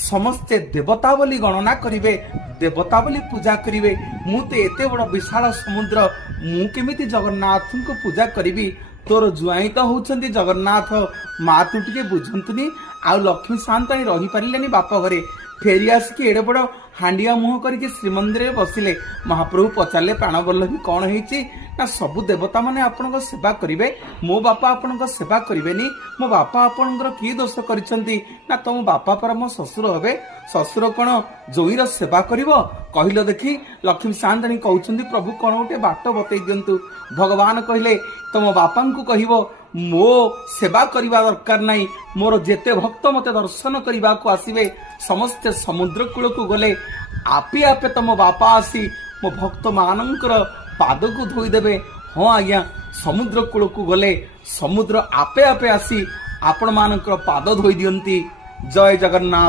समस्ते देवता बोली गणना करिवे, देवता बोली पूजा करिवे। मु तो एते बड़ विशाल समुद्र मु केमिति जगन्नाथ को पूजा करिवी? तोर जुआई तो होउछंती जगन्नाथ, माँ तू टिके बुझंतुनी। आ लक्ष्मी शांताणी रही पारिलेनी बाप घरे, फेरी आसिकी एड़े बड़ हांडिया मुह करके श्रीमंदिर में बसिले। महाप्रभु पचारे प्राणवल्लभी कौन होइछि ना सबु देवता माने आपन सेवा करिवे, मो बापा आपन सेवा करिवेनी। मो बापा आपनकर कि दोष करिसंती ना तुम बापा पर मो ससुर हेबे, ससुर कौन जोईर सेवा करिवो कहिलो देखी? लक्ष्मी शांताणी कहउछंती प्रभु कौन गोटे बाट बतई दियंतु। भगवान कहिले तुम बापा को कहिवो मो सेवा करबा दरकार नहीं, मोर जेते भक्त मते दर्शन करबा को आसीबे समस्ते समुद्र कूल को गले आपे आपे तुम बापा आसी मो भक्त मानकर पाद को धोईदेवे। हाँ आज्ञा, समुद्र कूल को गले समुद्र आपे आपे आसी आपण मानकर पाद धोई दियंती। जय जगन्नाथ।